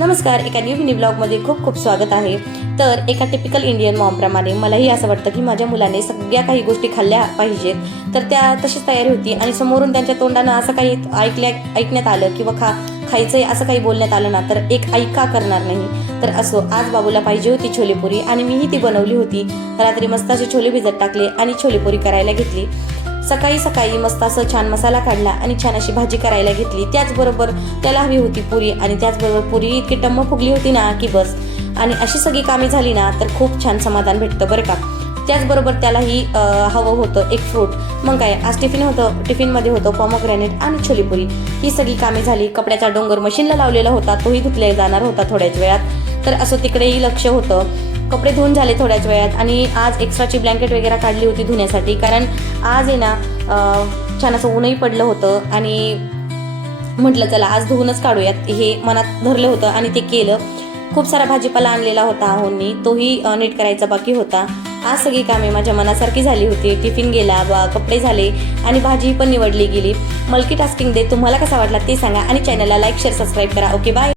नमस्कार, एका new mini ब्लॉगमध्ये खूप खूप स्वागत आहे। तर एका टिपिकल इंडियन मॉमप्रमाणे मलाही असं वाटतं की माझ्या मुलाने सगळ्या काही गोष्टी खाल्ल्या पाहिजेत, तर त्या तशीच तयारी होती आणि समोरून त्यांच्या तोंडानं असं काही ऐकण्यात आलं किंवा खायचंय असं काही बोलण्यात आलं ना, तर एक आई का करणार नाही। तर असो, आज बाबूला पाहिजे होती छोलेपुरी आणि मीही ती बनवली होती। रात्री मस्त असे छोले भिजत टाकले आणि छोलेपुरी करायला घेतली। सकाळी सकाळी मस्त असं छान मसाला काढला आणि छान अशी भाजी करायला घेतली। त्याचबरोबर त्याला हवी होती पुरी आणि त्याचबरोबर पुरी इतकी टम्म फुगली होती ना की बस। आणि अशी सगळी कामे झाली ना तर खूप छान समाधान भेटतं बरं का। त्याचबरोबर त्यालाही हवं होतं एक फ्रूट। मग काय, आज टिफिनमध्ये होतं पॉमोग्रॅनेट आणि छोलेपुरी। ही सगळी कामे झाली। कपड्याचा डोंगर मशीनला लावलेला होता, तोही धुतला जाणार होता थोड्याच वेळात। तर असं तिकडेही लक्ष होतं। कपडे धुवून झाले थोड्याच वेळात आणि आज एक्स्ट्राची ब्लँकेट वगैरे काढली होती धुण्यासाठी, कारण आज आहे ना छान असं ऊनही पडलं होतं आणि म्हटलं चला आज धुवूनच काढूयात, हे मनात धरलं होतं आणि ते केलं। खूप सारा भाजीपाला आणलेला होता आहोंनी, तोही नीट करायचा बाकी होता। आज सगळी कामे माझ्या मनासारखी झाली होती। टिफिन गेला, कपडे झाले आणि भाजी पण निवडली गेली। मल्टीटास्किंग डे तुम्हाला कसा वाटला ते सांगा आणि चॅनलला लाईक शेअर सबस्क्राईब करा। Okay, bye.